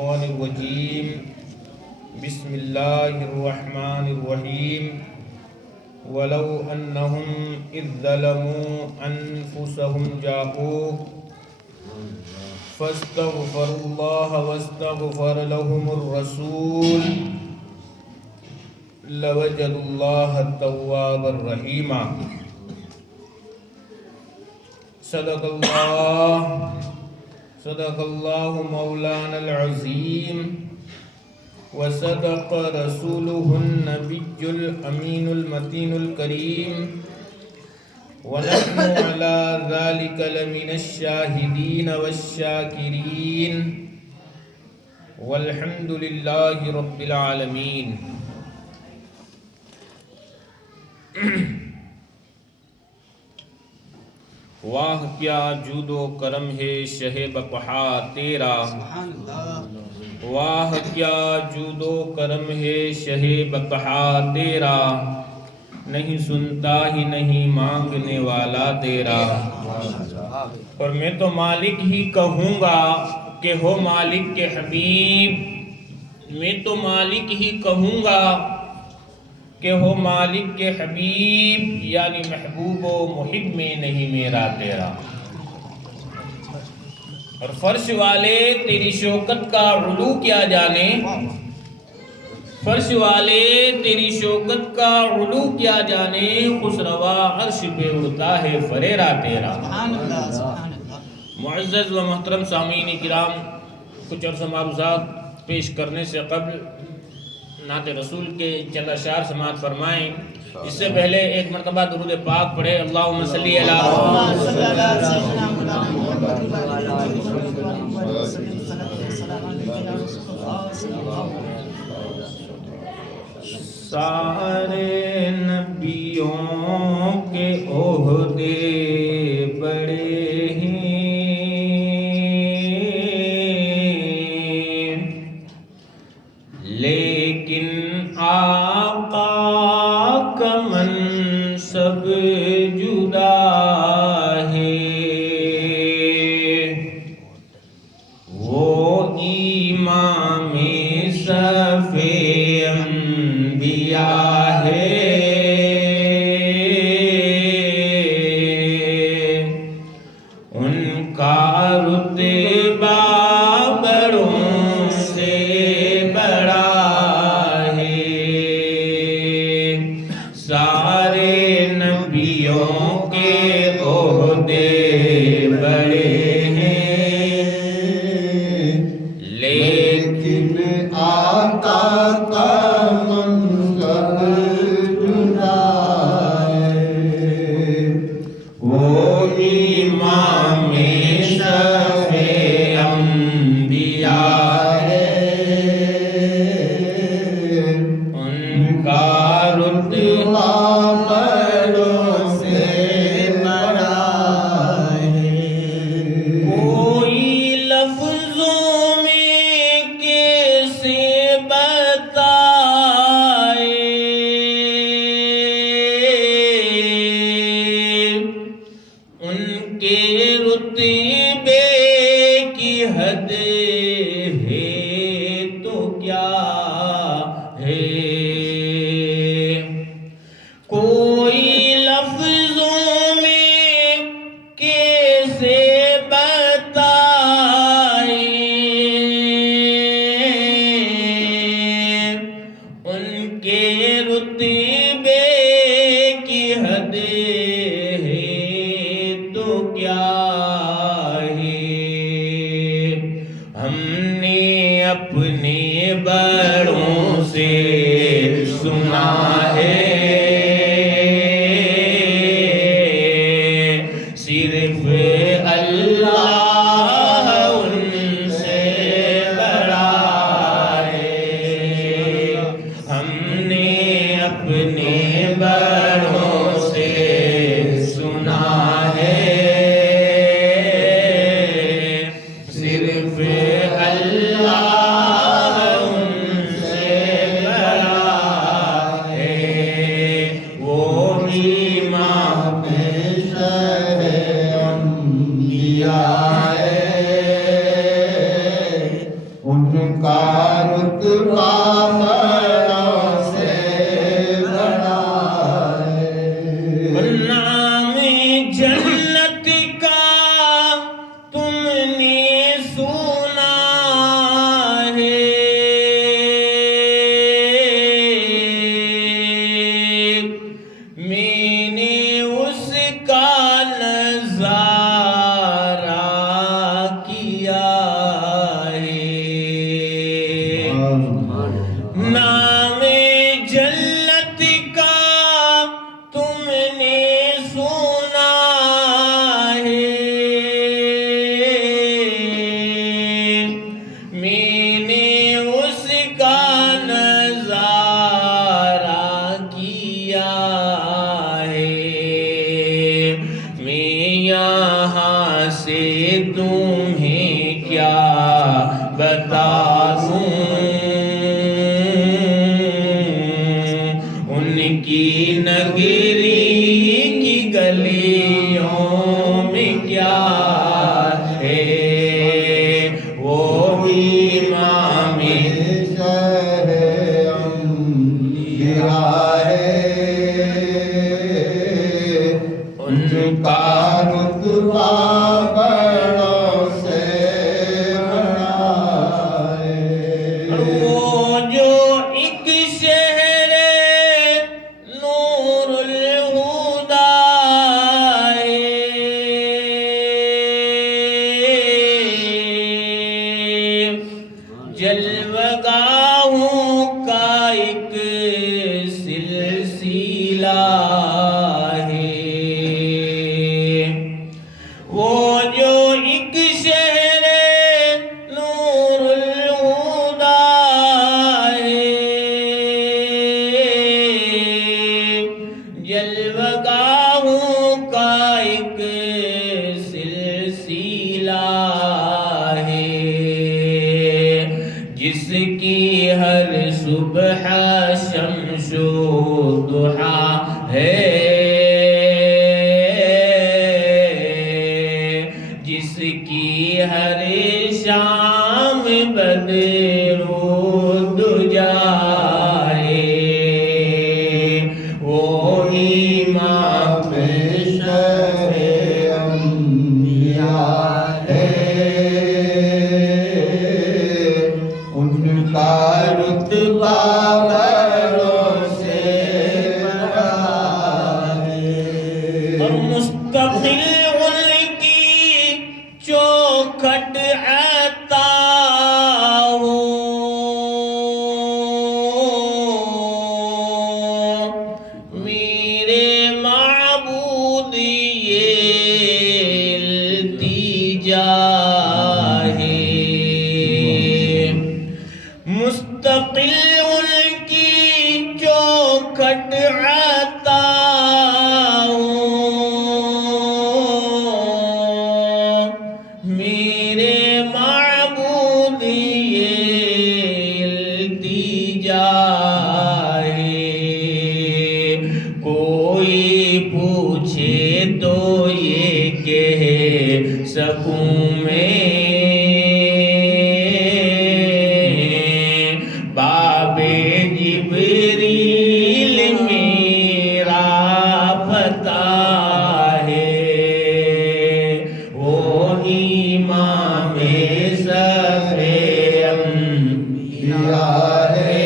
الرحمن الرجیم بسم اللہ الرحمن الرحیم ولو انہم اذ ظلموا انفسہم جاءوک فاستغفروا اللہ واستغفر لهم الرسول لوجدوا اللہ التواب الرحیم صدق اللہ مولانا العظیم وصدق رسوله النبی الامین المتین الکریم ونحن على ذلك لمن الشاہدین والشاکرین والحمد للہ رب العالمین۔ واہ کیا جود و کرم ہے شہ بقا تیرا، واہ کیا جود و کرم ہے شہ بقا تیرا، نہیں سنتا ہی نہیں مانگنے والا تیرا۔ اور میں تو مالک ہی کہوں گا کہ ہو مالک کے حبیب، میں تو مالک ہی کہوں گا کہ ہو مالک کے حبیب، یعنی محبوب و محب میں نہیں میرا تیرا۔ اور فرش والے تیری شوکت کا علو کیا جانے، فرش والے تیری شوکت کا علو کیا جانے، خسروا عرش پہ اڑتا ہے فریرا تیرا۔ معزز و محترم سامعین کرام، کچھ عرض معروضات پیش کرنے سے قبل نعت رسول کے چند اشعار سماعت فرمائیں۔ اس سے پہلے ایک مرتبہ درود پاک پڑھے، اللہم صلی علی سارے نبیوں کے عہدے بڑے ہیں، لیکن آقا کا منصب جدا ہے، وہ امام صف انبیاء ہے، ان کا رتبہ بڑوں سے سارے نبیوں کے عہدے بڑے ہیں، لیکن آقا کا منصب جدا ہے، وہ امام صف انبیاء ہے، ان کا رتبہ بڑوں سے بڑا ہے، کوئی لفظوں میں کیسے بتائے، ان کے رتبے کی حد ہے تو کیا ہے، کوئی لفظوں میں کیسے بتائے، ان کے رتبے کی حد ہے تو کیا ہے۔ ہم نے اپنے بڑوں سے سنا ہے، صرف اللہ ان سے بڑا ہے، ہم نے اپنے بڑوں سے سنا ہے، صرف اللہ ان سے بڑا ہے۔ ان کا رتبہ بڑوں سے بڑا ہے۔ نام جنت کا تم نے سنا ہے، میں نے اس کا نظارہ کیا ہے۔ نام جنت کا تم نے سنا ہے، میں نے اس کا نظارہ کیا ہے۔ میں یہاں سے تمہیں کیا بتا دوں، ان کی نگری کی گلیوں میں کیا ہے، وہ امام شہر انبیاء ہے، ان کا رتبہ بڑوں سے بڑا ہے۔ وہ جو ایک شہر نور الہدا ہے، جلوگاہوں کا ایک سلسلہ ہے۔ وہ جو ایک شہر نور الہدا ہے، جلوگاہوں کا ایک سلسلہ ہے، جس کی ہر صبح شمس و ضحیٰ ہے، جس کی ہر شام بدر و دجا ہے، وہ امام شہر انبیاء ہے، ان کا رتبہ بڑوں سے بڑا ہے۔ اور مستقل ان کی چوکھٹ عطا ہو، میرے معبود یہ التجا ہے۔ مستقل ان کی چوکھٹ عطا ہو، میرے معبود یہ التجا ہے۔ کوئی پوچھے تو یہ کہہ سکوں میں، باب جبریل میرا پتہ ہے، وہ امام صف انبیاء ہے،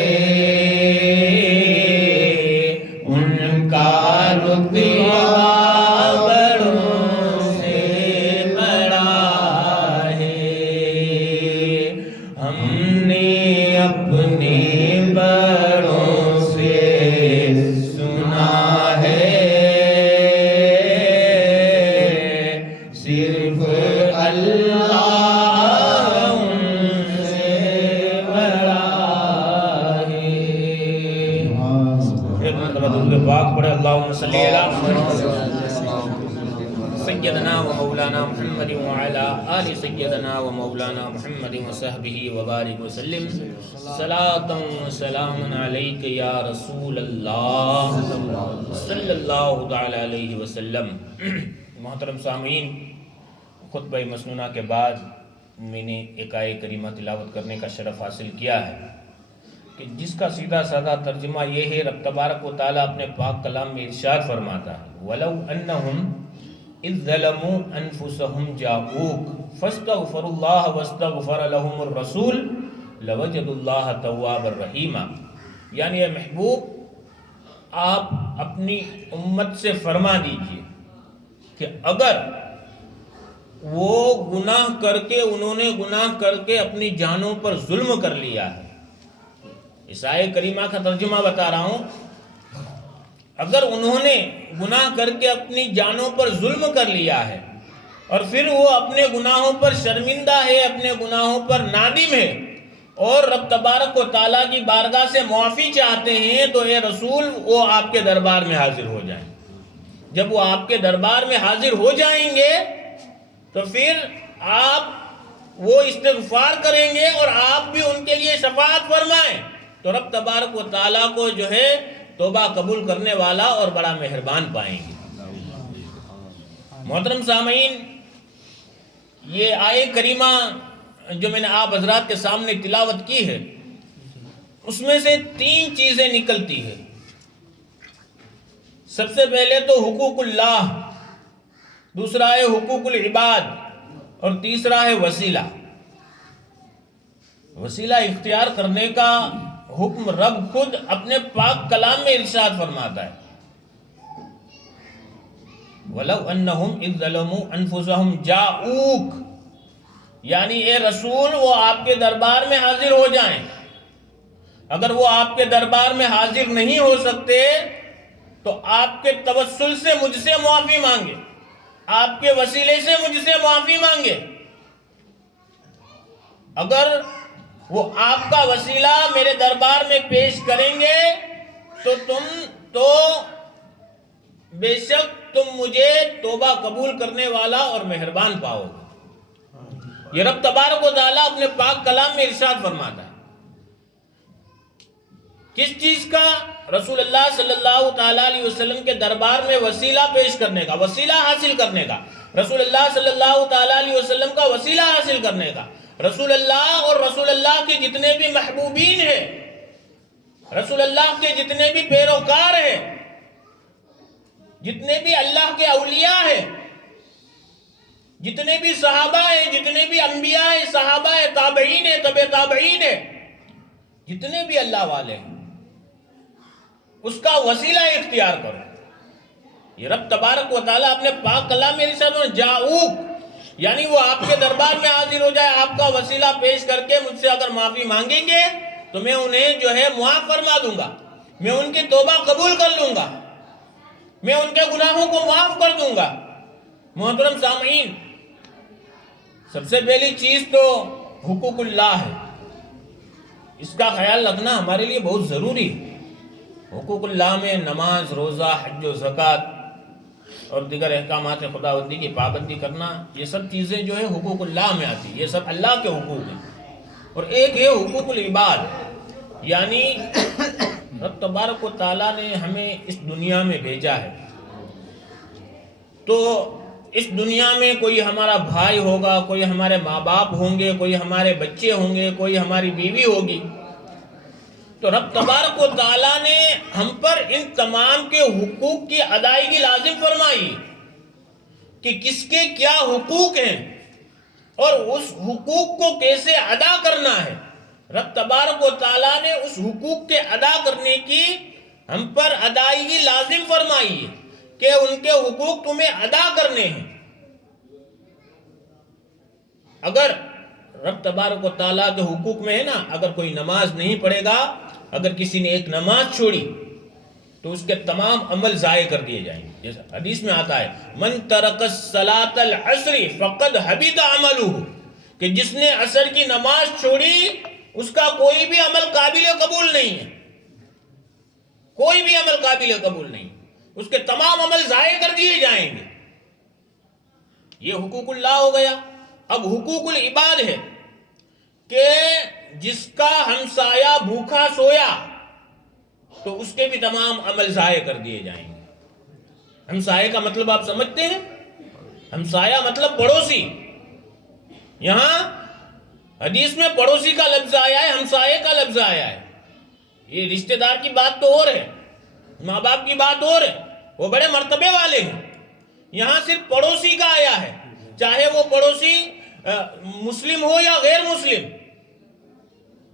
ان کا رتبہ بڑوں سے بڑا ہے۔ ہم نے اپنے بڑوں سے سنا ہے، صرف اللہ ان سے بڑا ہے۔ ایک مرتبہ درود پاک پڑھے، اللہم صلی علی سیدنا و مولانا محمد وعلا آل سیدنا و مولانا محمد وصحبہ وبارک وسلم، صلاۃ و سلام علیک یا رسول اللہ صلی اللہ تعالی علیہ وسلم۔ محترم سامعین، خطبہ مسنونہ کے بعد میں نے ایک آیت کریمہ تلاوت کرنے کا شرف حاصل کیا ہے کہ جس کا سیدھا سادہ ترجمہ یہ ہے، رب تبارک و تعالیٰ اپنے پاک کلام میں ارشاد فرماتا ہے وَلَوْ أَنَّهُمْ إِذْ ظَلَمُوا أَنفُسَهُمْ جَاءُوكَ فَاسْتَغْفَرُوا اللَّهَ وَاسْتَغْفَرَ لَهُمُ الرَّسُولُ لَوَجَدُوا اللَّهَ تَوَّابًا رَحِيمًا، یعنی اے محبوب آپ اپنی امت سے فرما دیجئے کہ اگر وہ گناہ کر کے انہوں نے گناہ کر کے اپنی جانوں پر ظلم کر لیا ہے، اس آیت کریمہ کا ترجمہ بتا رہا ہوں، اگر انہوں نے گناہ کر کے اپنی جانوں پر ظلم کر لیا ہے اور پھر وہ اپنے گناہوں پر شرمندہ ہے، اپنے گناہوں پر نادم ہے اور رب تبارک و تعالیٰ کی بارگاہ سے معافی چاہتے ہیں، تو اے رسول وہ آپ کے دربار میں حاضر ہو جائیں۔ جب وہ آپ کے دربار میں حاضر ہو جائیں گے تو پھر آپ وہ استغفار کریں گے اور آپ بھی ان کے لیے شفاعت فرمائیں، تو رب تبارک و تعالیٰ کو جو ہے توبہ قبول کرنے والا اور بڑا مہربان پائیں گے۔ محترم سامعین، یہ آیت کریمہ جو میں نے آپ حضرات کے سامنے تلاوت کی ہے، اس میں سے 3 چیزیں نکلتی ہیں۔ سب سے پہلے تو حقوق اللہ، دوسرا ہے حقوق العباد، اور تیسرا ہے وسیلہ۔ وسیلہ اختیار کرنے کا حکم رب خود اپنے پاک کلام میں ارشاد فرماتا ہے وَلَوْ أَنَّهُمْ إِذْ ظَلَمُوا أَنفُسَهُمْ جَاءُوكَ، یعنی اے رسول وہ آپ کے دربار میں حاضر ہو جائیں۔ اگر وہ آپ کے دربار میں حاضر نہیں ہو سکتے تو آپ کے توسل سے مجھ سے معافی مانگے، آپ کے وسیلے سے مجھ سے معافی مانگے۔ اگر وہ آپ کا وسیلہ میرے دربار میں پیش کریں گے تو بے شک تم مجھے توبہ قبول کرنے والا اور مہربان پاؤ گے۔ یہ رب تبارک و تعالیٰ اپنے پاک کلام میں ارشاد فرماتا ہے۔ کس چیز کا؟ رسول اللہ صلی اللہ تعالیٰ علیہ وسلم کے دربار میں وسیلہ پیش کرنے کا، وسیلہ حاصل کرنے کا، رسول اللہ صلی اللہ تعالیٰ علیہ وسلم کا وسیلہ حاصل کرنے کا۔ رسول اللہ اور رسول اللہ کے جتنے بھی محبوبین ہیں، رسول اللہ کے جتنے بھی پیروکار ہیں، جتنے بھی اللہ کے اولیاء ہیں، جتنے بھی صحابہ ہیں، جتنے بھی انبیاء ہیں، صحابہ ہیں، تابعین ہیں، تبع تابعین ہیں، جتنے بھی اللہ والے ہیں، اس کا وسیلہ اختیار کرو۔ یہ رب تبارک و تعالیٰ اپنے پاک کلام میں ارشاد فرماتا ہے جاؤک، یعنی وہ آپ کے دربار میں حاضر ہو جائے، آپ کا وسیلہ پیش کر کے مجھ سے اگر معافی مانگیں گے تو میں انہیں جو ہے معاف فرما دوں گا، میں ان کی توبہ قبول کر لوں گا، میں ان کے گناہوں کو معاف کر دوں گا۔ محترم سامعین، سب سے پہلی چیز تو حقوق اللہ ہے، اس کا خیال رکھنا ہمارے لیے بہت ضروری ہے۔ حقوق اللہ میں نماز، روزہ، حج و زکوٰۃ اور دیگر احکامات خداوندی کی پابندی کرنا، یہ سب چیزیں جو ہے حقوق اللہ میں آتی، یہ سب اللہ کے حقوق ہیں۔ اور ایک ہے حقوق العباد، یعنی رب تبارک و تعالیٰ نے ہمیں اس دنیا میں بھیجا ہے، تو اس دنیا میں کوئی ہمارا بھائی ہوگا، کوئی ہمارے ماں باپ ہوں گے، کوئی ہمارے بچے ہوں گے، کوئی ہماری بیوی ہوگی، تو رب تبارک و تعالیٰ نے ہم پر ان تمام کے حقوق کی ادائیگی لازم فرمائی کہ کس کے کیا حقوق ہیں اور اس حقوق کو کیسے ادا کرنا ہے۔ رب تبارک و تعالیٰ نے اس حقوق کے ادا کرنے کی ہم پر ادائیگی لازم فرمائی ہے کہ ان کے حقوق تمہیں ادا کرنے ہیں۔ اگر رب تبارک و تعالیٰ کے حقوق میں ہے نا، اگر کوئی نماز نہیں پڑھے گا، اگر کسی نے ایک نماز چھوڑی تو اس کے تمام عمل ضائع کر دیے جائیں گے۔ جیسا حدیث میں آتا ہے من ترک الصلاۃ العصر فقد حبط عملہ، کہ جس نے عصر کی نماز چھوڑی اس کا کوئی بھی عمل قابل قبول نہیں ہے، کوئی بھی عمل قابل قبول نہیں، اس کے تمام عمل ضائع کر دیے جائیں گے۔ یہ حقوق اللہ ہو گیا۔ اب حقوق العباد ہے کہ جس کا ہمسایہ بھوکا سویا تو اس کے بھی تمام عمل ضائع کر دیے جائیں گے۔ ہمسایہ کا مطلب آپ سمجھتے ہیں؟ ہمسایہ مطلب پڑوسی۔ یہاں حدیث میں پڑوسی کا لفظ آیا ہے، ہمسائے کا لفظ آیا ہے. یہ رشتہ دار کی بات تو اور ہے، ماں باپ کی بات اور ہے، وہ بڑے مرتبے والے ہیں. یہاں صرف پڑوسی کا آیا ہے، چاہے وہ پڑوسی مسلم ہو یا غیر مسلم.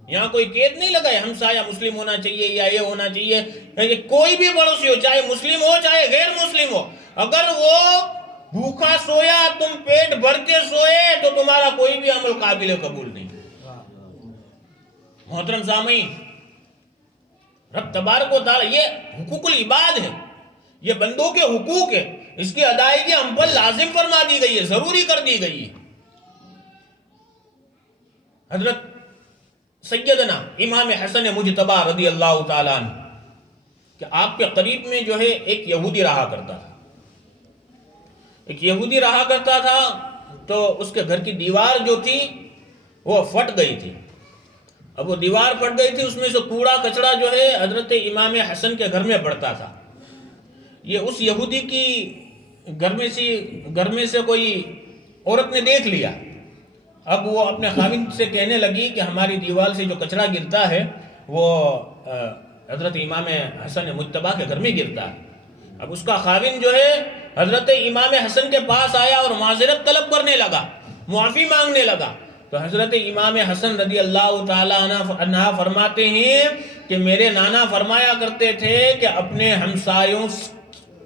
یہاں کوئی قید نہیں لگا ہے ہمسایہ مسلم ہونا چاہیے یا یہ ہونا چاہیے. کوئی بھی پڑوسی ہو، چاہے مسلم ہو چاہے غیر مسلم ہو، اگر وہ بھوکا سویا تم پیٹ بھر کے سوئے تو تمہارا کوئی بھی عمل قابل قبول نہیں. محترم سامعین، رب تبارک و تعالی، یہ حقوق العباد ہے، یہ بندوں کے حقوق ہے، اس کی ادائیگی ہم پر لازم فرما دی گئی ہے، ضروری کر دی گئی ہے. حضرت سیدنا امام حسن مجتبی رضی اللہ تعالیٰ عنہ کہ آپ کے قریب میں جو ہے ایک یہودی رہا کرتا تھا. ایک یہودی رہا کرتا تھا تو اس کے گھر کی دیوار جو تھی وہ پھٹ گئی تھی. اب وہ دیوار پھٹ گئی تھی، اس میں سے کوڑا کچڑا جو ہے حضرت امام حسن کے گھر میں پڑتا تھا. یہ اس یہودی کی گھر میں سے کوئی عورت نے دیکھ لیا. اب وہ اپنے خاوند سے کہنے لگی کہ ہماری دیوار سے جو کچرا گرتا ہے وہ حضرت امام حسن مجتبی کے گھر میں گرتا ہے. اب اس کا خاوند جو ہے حضرت امام حسن کے پاس آیا اور معذرت طلب کرنے لگا، معافی مانگنے لگا. تو حضرت امام حسن رضی اللہ تعالیٰ عنہ فرماتے ہیں کہ میرے نانا فرمایا کرتے تھے کہ اپنے ہمسایوں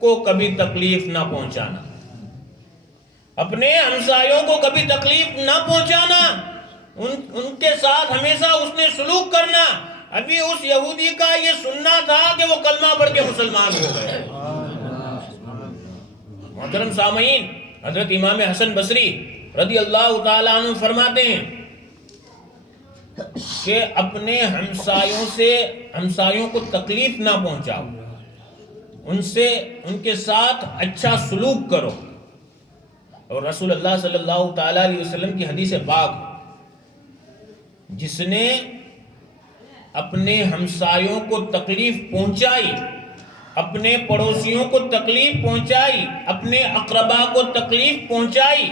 کو کبھی تکلیف نہ پہنچانا، اپنے ہمسایوں کو کبھی تکلیف نہ پہنچانا، ان کے ساتھ ہمیشہ اس نے سلوک کرنا. ابھی اس یہودی کا یہ سننا تھا کہ وہ کلمہ پڑھ کے مسلمان ہو گئے. محترم سامعین، حضرت امام حسن بصری رضی اللہ تعالیٰ عنہ فرماتے ہیں کہ اپنے ہمسایوں کو تکلیف نہ پہنچاؤ، ان کے ساتھ اچھا سلوک کرو. اور رسول اللہ صلی اللہ تعالیٰ علیہ وسلم کی حدیث پاک، جس نے اپنے ہمسایوں کو تکلیف پہنچائی، اپنے پڑوسیوں کو تکلیف پہنچائی، اپنے اقربا کو تکلیف پہنچائی،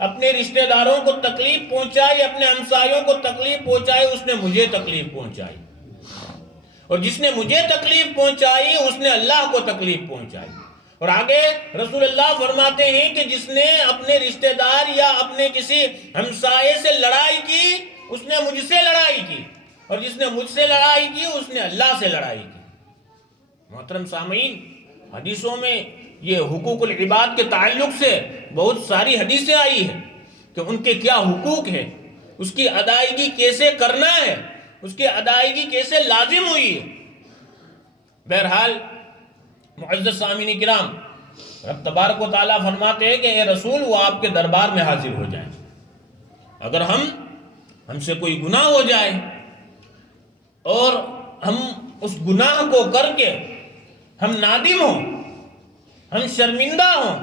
اپنے رشتہ داروں کو تکلیف پہنچائی، اپنے ہمسایوں کو تکلیف پہنچائی، اس نے مجھے تکلیف پہنچائی. اور جس نے مجھے تکلیف پہنچائی اس نے اللہ کو تکلیف پہنچائی. اور آگے رسول اللہ فرماتے ہیں کہ جس نے اپنے رشتہ دار یا اپنے کسی ہمسائے سے لڑائی کی اس نے مجھ سے لڑائی کی، اور جس نے مجھ سے لڑائی کی اس نے اللہ سے لڑائی کی. محترم سامعین، حدیثوں میں یہ حقوق العباد کے تعلق سے بہت ساری حدیثیں آئی ہیں کہ ان کے کیا حقوق ہیں، اس کی ادائیگی کیسے کرنا ہے، اس کی ادائیگی کیسے لازم ہوئی ہے. بہرحال معزز سامعین کرام، رب تبارک و تعالیٰ فرماتے ہیں کہ اے رسول وہ آپ کے دربار میں حاضر ہو جائیں. اگر ہم سے کوئی گناہ ہو جائے اور ہم اس گناہ کو کر کے ہم نادم ہوں، ہم شرمندہ ہوں،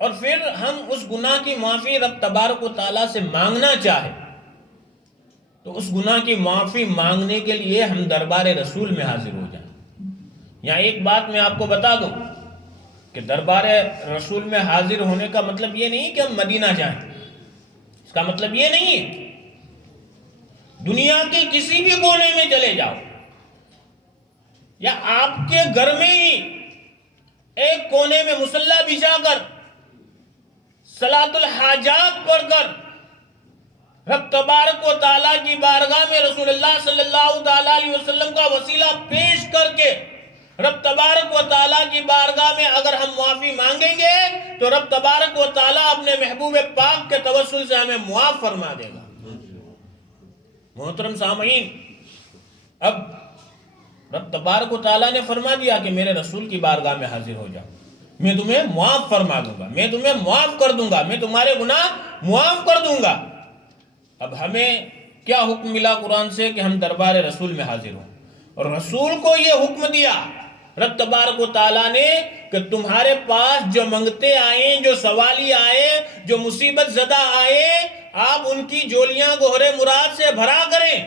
اور پھر ہم اس گناہ کی معافی رب تبارک و تعالیٰ سے مانگنا چاہیں تو اس گناہ کی معافی مانگنے کے لیے ہم دربار رسول میں حاضر ہو جائیں. یہاں ایک بات میں آپ کو بتا دوں کہ دربار رسول میں حاضر ہونے کا مطلب یہ نہیں کہ ہم مدینہ جائیں. اس کا مطلب یہ نہیں ہے. دنیا کے کسی بھی کونے میں چلے جاؤ، یا آپ کے گھر میں ہی ایک کونے میں مصلی بچھا کر صلاۃ الحاجات پڑھ کر رب تبارک و تعالیٰ کی بارگاہ میں رسول اللہ صلی اللہ تعالیٰ علیہ وسلم کا وسیلہ پیش کر کے رب تبارک و تعالیٰ کی بارگاہ میں اگر ہم معافی مانگیں گے تو رب تبارک و تعالیٰ اپنے محبوب پاک کے توسل سے ہمیں معاف فرما دے گا. محترم سامعین، اب رب تبارک و تعالیٰ نے فرما دیا کہ میرے رسول کی بارگاہ میں حاضر ہو جاؤ، میں تمہیں معاف فرما دوں گا، میں تمہیں معاف کر دوں گا، میں تمہارے گناہ معاف کر دوں گا. اب ہمیں کیا حکم ملا قرآن سے کہ ہم دربار رسول میں حاضر ہوں، اور رسول کو یہ حکم دیا رب تبارک و تعالیٰ نے کہ تمہارے پاس جو منگتے آئیں، جو سوالی آئے، جو مصیبت زدہ آئے، آپ ان کی جولیاں گوہر مراد سے بھرا کریں.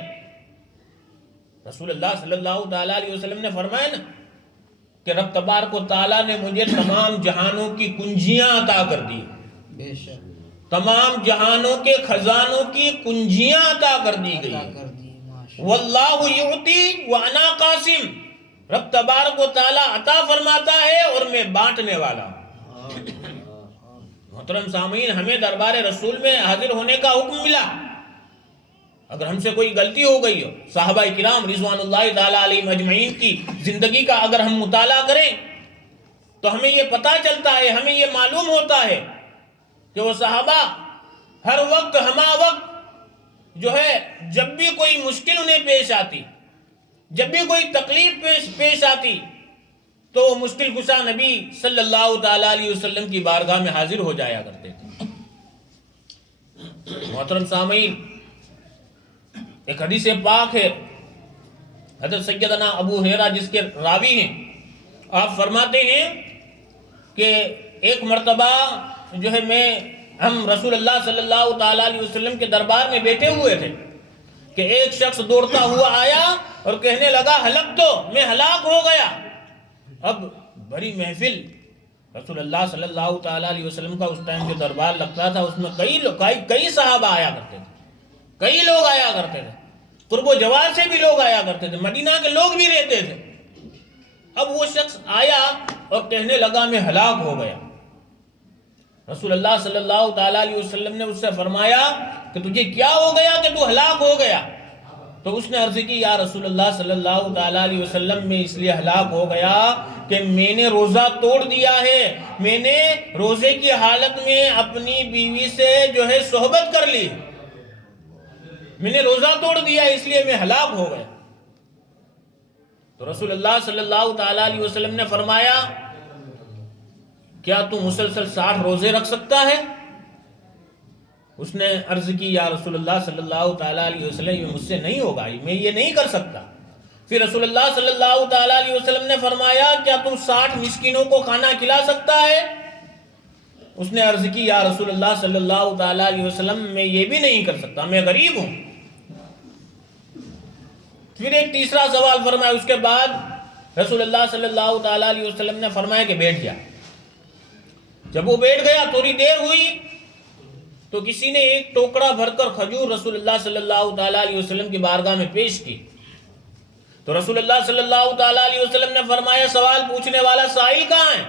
رسول اللہ صلی اللہ تعالیٰ علیہ وسلم نے فرمایا نا کہ رب تبارک و تعالیٰ نے مجھے تمام جہانوں کی کنجیاں عطا کر دی. تمام جہانوں کے خزانوں کی کنجیاں عطا کر دی گئی واللہ یعطی وانا قاسم، رب تبارک و تعالی عطا فرماتا ہے اور میں بانٹنے والا ہوں۔ محترم سامعین، ہمیں دربار رسول میں حاضر ہونے کا حکم ملا۔ اگر ہم سے کوئی غلطی ہو گئی ہو، صحابہ کرام رضوان اللہ تعالی علیہم اجمعین کی زندگی کا اگر ہم مطالعہ کریں تو ہمیں یہ پتہ چلتا ہے، ہمیں یہ معلوم ہوتا ہے کہ وہ صحابہ ہر وقت ہما وقت جو ہے جب بھی کوئی مشکل انہیں پیش آتی، جب بھی کوئی تکلیف پیش آتی تو وہ مشکل کشا نبی صلی اللہ تعالی علیہ وسلم کی بارگاہ میں حاضر ہو جایا کرتے تھے۔ محترم سامعین، ایک حدیث پاک ہے حضرت سیدنا ابو ہریرہ جس کے راوی ہیں، آپ فرماتے ہیں کہ ایک مرتبہ جو ہے ہم رسول اللہ صلی اللہ تعالی علیہ وسلم کے دربار میں بیٹھے ہوئے تھے کہ ایک شخص دوڑتا ہوا آیا اور کہنے لگا ہلک تو، میں ہلاک ہو گیا۔ اب بڑی محفل رسول اللہ صلی اللہ تعالی علیہ وسلم کا اس ٹائم جو دربار لگتا تھا، اس میں کئی صحابہ آیا کرتے تھے، کئی لوگ آیا کرتے تھے، قرب و جوار سے بھی لوگ آیا کرتے تھے، مدینہ کے لوگ بھی رہتے تھے۔ اب وہ شخص آیا اور کہنے لگا میں ہلاک ہو گیا۔ رسول اللہ صلی اللہ تعالیٰ علیہ وسلم نے اس سے فرمایا کہ تجھے کیا ہو گیا کہ تو ہلاک ہو گیا؟ تو اس نے عرض کی یا رسول اللہ صلی اللہ تعالیٰ علیہ وسلم میں اس لیے ہلاک ہو گیا کہ میں نے روزہ توڑ دیا ہے، میں نے روزے کی حالت میں اپنی بیوی سے جو ہے صحبت کر لی، میں نے روزہ توڑ دیا اس لیے میں ہلاک ہو گیا۔ تو رسول اللہ صلی اللہ تعالیٰ علیہ وسلم نے فرمایا کیا تو مسلسل 60 روزے رکھ سکتا ہے؟ اس نے عرض کی یا رسول اللہ صلی اللہ تعالیٰ علیہ وسلم یہ مجھ سے نہیں ہوگا، میں یہ نہیں کر سکتا۔ پھر رسول اللہ صلی اللہ تعالیٰ علیہ وسلم نے فرمایا کیا تم 60 مسکینوں کو کھانا کھلا سکتا ہے؟ اس نے عرض کی یا رسول اللہ صلی اللہ تعالیٰ علیہ وسلم میں یہ بھی نہیں کر سکتا، میں غریب ہوں۔ پھر ایک تیسرا سوال فرمایا، اس کے بعد رسول اللہ صلی اللہ تعالیٰ علیہ وسلم نے فرمایا کہ بیٹھ جا۔ جب وہ بیٹھ گیا تھوڑی دیر ہوئی تو کسی نے ایک ٹوکرا بھر کر کھجور رسول اللہ صلی اللہ تعالیٰ علیہ وسلم کی بارگاہ میں پیش کی۔ تو رسول اللہ صلی اللہ تعالیٰ علیہ وسلم نے فرمایا سوال پوچھنے والا سائل کہاں ہے؟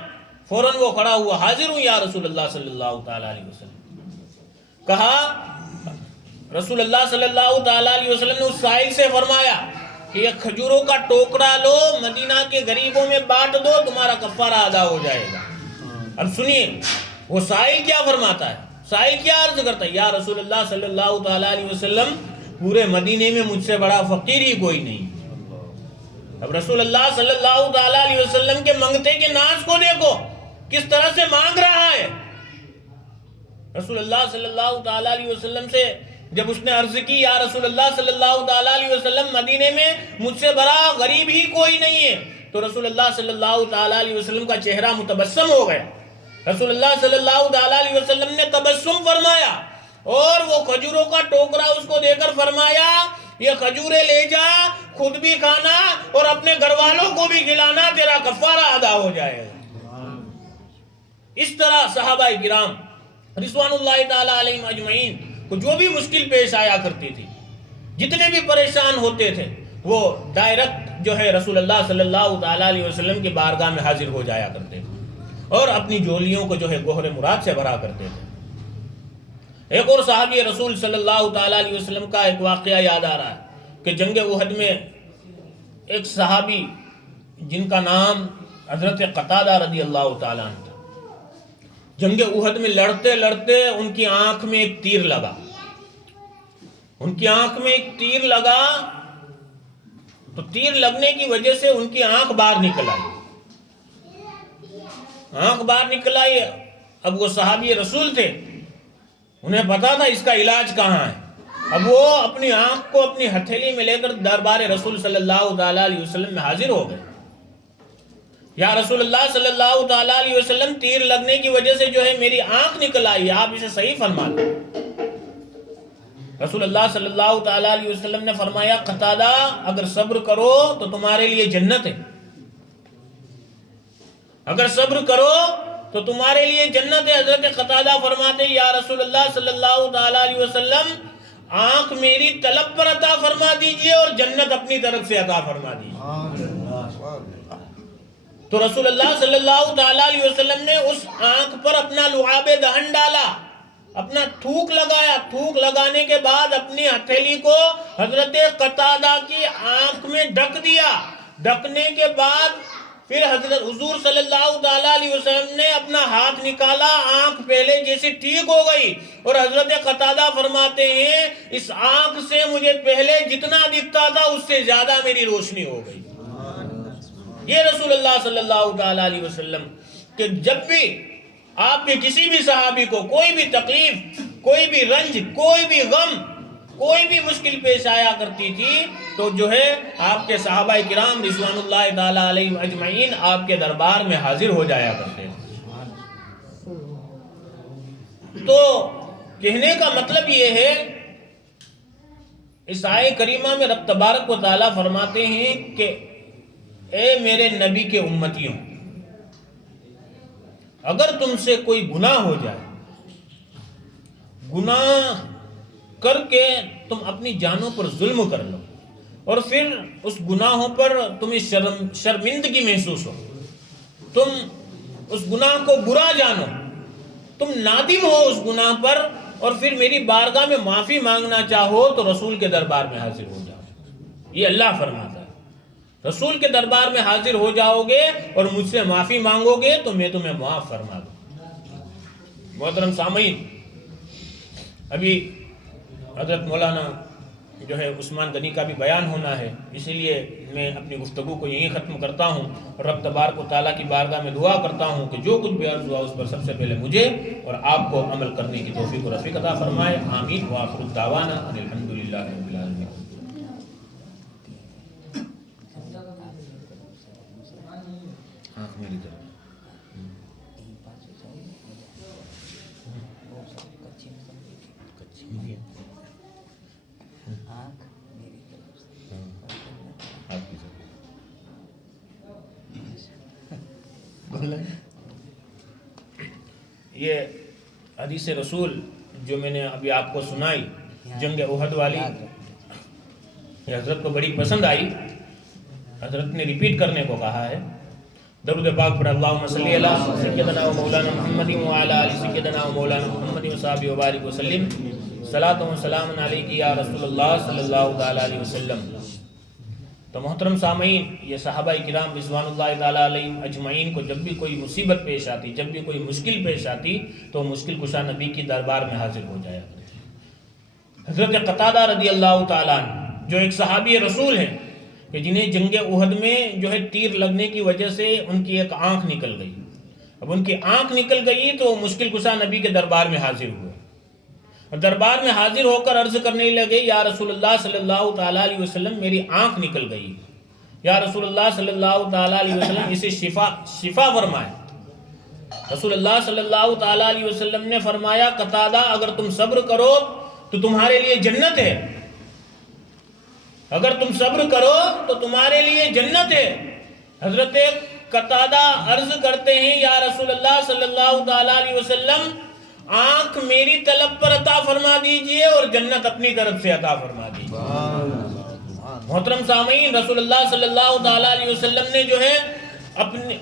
فوراً وہ کھڑا ہوا، حاضر ہوں یا رسول اللہ صلی اللہ تعالیٰ علیہ وسلم۔ کہا رسول اللہ صلی اللہ تعالیٰ علیہ وسلم نے اس سائل سے فرمایا کہ یہ کھجوروں کا ٹوکرا لو، مدینہ کے غریبوں میں بانٹ دو، تمہارا کفارہ ادا ہو جائے گا۔ اب سنیے وہ سائل کیا فرماتا ہے، سائل کیا عرض کرتا ہے یا رسول اللہ صلی اللہ تعالیٰ علیہ وسلم پورے مدینے میں مجھ سے بڑا فقیر ہی کوئی نہیں۔ اب رسول اللہ صلی اللہ تعالیٰ علیہ وسلم کے منگتے کے ناز کو دیکھو کس طرح سے مانگ رہا ہے۔ رسول اللہ صلی اللہ تعالیٰ علیہ وسلم سے جب اس نے عرض کی یا رسول اللہ صلی اللہ تعالیٰ علیہ وسلم مدینے میں مجھ سے بڑا غریب ہی کوئی نہیں ہے، تو رسول اللہ صلی اللہ تعالیٰ علیہ وسلم کا چہرہ متبسم ہو گیا۔ رسول اللہ صلی اللہ تعالیٰ علیہ وسلم نے تبسم فرمایا اور وہ کھجوروں کا ٹوکرا اس کو دے کر فرمایا یہ کھجوریں لے جا، خود بھی کھانا اور اپنے گھر والوں کو بھی کھلانا، تیرا کفارہ ادا ہو جائے گا۔ اس طرح صحابہ کرام رضوان اللہ تعالیٰ علیہم اجمعین کو جو بھی مشکل پیش آیا کرتی تھی، جتنے بھی پریشان ہوتے تھے، وہ ڈائریکٹ جو ہے رسول اللہ صلی اللہ تعالیٰ علیہ وسلم کی بارگاہ میں حاضر ہو جایا کرتے تھے اور اپنی جولیوں کو جو ہے گوہر مراد سے بھرا کرتے تھے۔ ایک اور صحابی رسول صلی اللہ تعالیٰ علیہ وسلم کا ایک واقعہ یاد آ رہا ہے کہ جنگ احد میں ایک صحابی جن کا نام حضرت قتادہ رضی اللہ تعالیٰ عنہ تھا، جنگ احد میں لڑتے لڑتے ان کی آنکھ میں ایک تیر لگا، ان کی آنکھ میں ایک تیر لگا، تو تیر لگنے کی وجہ سے ان کی آنکھ باہر نکل آئی، آنکھ باہر نکل آئی۔ اب وہ صحابی رسول تھے، انہیں پتا تھا اس کا علاج کہاں ہے۔ اب وہ اپنی آنکھ کو اپنی ہتھیلی میں لے کر دربار رسول صلی اللہ تعالیٰ علیہ وسلم میں حاضر ہو گئے۔ یا رسول اللہ صلی اللہ تعالیٰ علیہ وسلم تیر لگنے کی وجہ سے جو ہے میری آنکھ نکل آئی، آپ اسے صحیح فرما لیں۔ رسول اللہ صلی اللہ تعالیٰ علیہ وسلم نے فرمایا قتادہ اگر صبر کرو تو تمہارے لیے جنت ہے، اگر صبر کرو تو تمہارے لیے جنت ہے۔ حضرت قتادہ فرماتے ہیں یا رسول اللہ صلی اللہ تعالیٰ علیہ وسلم آنکھ میری طلب پر عطا فرما دیجئے اور جنت اپنی طرف سے عطا فرما دیجئے۔ تو رسول اللہ صلی اللہ تعالیٰ علیہ وسلم نے اس آنکھ پر اپنا لعاب دہن ڈالا، اپنا تھوک لگایا، تھوک لگانے کے بعد اپنی ہتھیلی کو حضرت قتادہ کی آنکھ میں ڈھک دیا۔ ڈھکنے کے بعد پھر حضرت حضور صلی اللہ تعالیٰ علیہ وسلم نے اپنا ہاتھ نکالا، آنکھ پہلے جیسے ٹھیک ہو گئی، اور حضرت قتادہ فرماتے ہیں اس آنکھ سے مجھے پہلے جتنا دکھتا تھا اس سے زیادہ میری روشنی ہو گئی۔ یہ رسول اللہ صلی اللہ تعالیٰ علیہ وسلم کہ جب بھی آپ کے کسی بھی صحابی کو کوئی بھی تکلیف، کوئی بھی رنج، کوئی بھی غم، کوئی بھی مشکل پیش آیا کرتی تھی تو جو ہے آپ کے صحابہ کرام رضوان اللہ تعالیٰ علیہ اجمعین آپ کے دربار میں حاضر ہو جایا کرتے تھے۔ تو کہنے کا مطلب یہ ہے اس آیہ کریمہ میں رب تبارک و تعالیٰ فرماتے ہیں کہ اے میرے نبی کے امتیوں، اگر تم سے کوئی گناہ ہو جائے، گناہ کر کے تم اپنی جانوں پر ظلم کر لو اور پھر اس گناہوں پر تمہیں شرمندگی محسوس ہو، تم اس گناہ کو برا جانو، تم نادم ہو اس گناہ پر اور پھر میری بارگاہ میں معافی مانگنا چاہو تو رسول کے دربار میں حاضر ہو جاؤ۔ یہ اللہ فرماتا ہے رسول کے دربار میں حاضر ہو جاؤ گے اور مجھ سے معافی مانگو گے تو میں تمہیں معاف فرما دوں۔ محترم سامعین، ابھی حضرت مولانا جو ہے عثمان غنی کا بھی بیان ہونا ہے، اسی لیے میں اپنی گفتگو کو یہیں ختم کرتا ہوں اور رب تبارک و تعالیٰ کی بارگاہ میں دعا کرتا ہوں کہ جو کچھ بھی عرض ہوا اس پر سب سے پہلے مجھے اور آپ کو عمل کرنے کی توفیق و رفیق عطا فرمائے۔ آمین وآخر الدعوانا ان الحمدللہ رب العالمین۔ یہ حدیث رسول جو میں نے ابھی آپ کو سنائی جنگ احد والی، یہ حضرت کو بڑی پسند آئی، حضرت نے ریپیٹ کرنے کو کہا ہے۔ درود پاک پڑھ اللہم صلی علی سیدنا و مولانا محمد وعلی آل سیدنا و مولانا محمد وصحبہ وبارک وسلم۔ صلاۃ و سلام علیک یا رسول اللہ صلی اللہ تعالیٰ علیہ وسلم۔ تو محترم سامعین، یہ صحابہ کرام رضوان اللہ تعالیٰ علیہ اجمعین کو جب بھی کوئی مصیبت پیش آتی، جب بھی کوئی مشکل پیش آتی تو مشکل کشا نبی کی دربار میں حاضر ہو جایا کرتے۔ حضرت قتادہ رضی اللہ تعالیٰ عنہ جو ایک صحابی رسول ہیں کہ جنہیں جنگ احد میں جو ہے تیر لگنے کی وجہ سے ان کی ایک آنکھ نکل گئی، اب ان کی آنکھ نکل گئی تو مشکل کشا نبی کے دربار میں حاضر ہوئے، اور دربار میں حاضر ہو کر عرض کرنے لگے یا رسول اللہ صلی اللہ تعالیٰ علیہ وسلم میری آنکھ نکل گئی، یا رسول اللہ صلی اللہ تعالیٰ علیہ وسلم اسے شفا فرمائے۔ رسول اللہ صلی اللہ تعالیٰ علیہ وسلم نے فرمایا قتادہ اگر تم صبر کرو تو تمہارے لیے جنت ہے، اگر تم صبر کرو تو تمہارے لیے جنت ہے۔ حضرت قتادہ عرض کرتے ہیں یا رسول اللہ صلی اللہ تعالیٰ علیہ وسلم آنکھ میری طلب پر عطا فرما دیجئے اور جنت اپنی طرف سے عطا فرما دیجئے۔ محترم سامعین، رسول اللہ صلی اللہ تعالیٰ علیہ وسلم نے جو ہے اپنی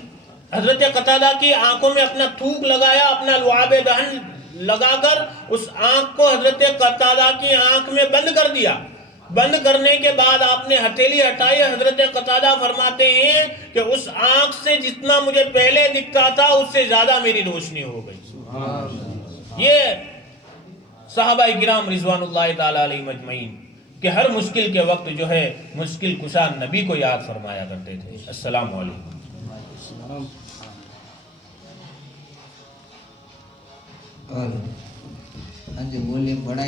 حضرت قتادہ کی آنکھوں میں اپنا تھوک لگایا، اپنا لعاب دہن لگا کر اس آنکھ کو حضرت قتادہ کی آنکھ میں بند کر دیا۔ بند کرنے کے بعد آپ نے ہتھیلی ہٹائی، حضرت قتادہ فرماتے ہیں کہ اس آنکھ سے جتنا مجھے پہلے دکھتا تھا اس سے زیادہ میری روشنی ہو گئی۔ یہ صحابہ کرام رضوان اللہ تعالیٰ علیہ مجمعین کہ ہر مشکل کے وقت جو ہے مشکل کشا نبی کو یاد فرمایا کرتے تھے۔ السلام علیکم۔ ہاں جی، بولے بڑا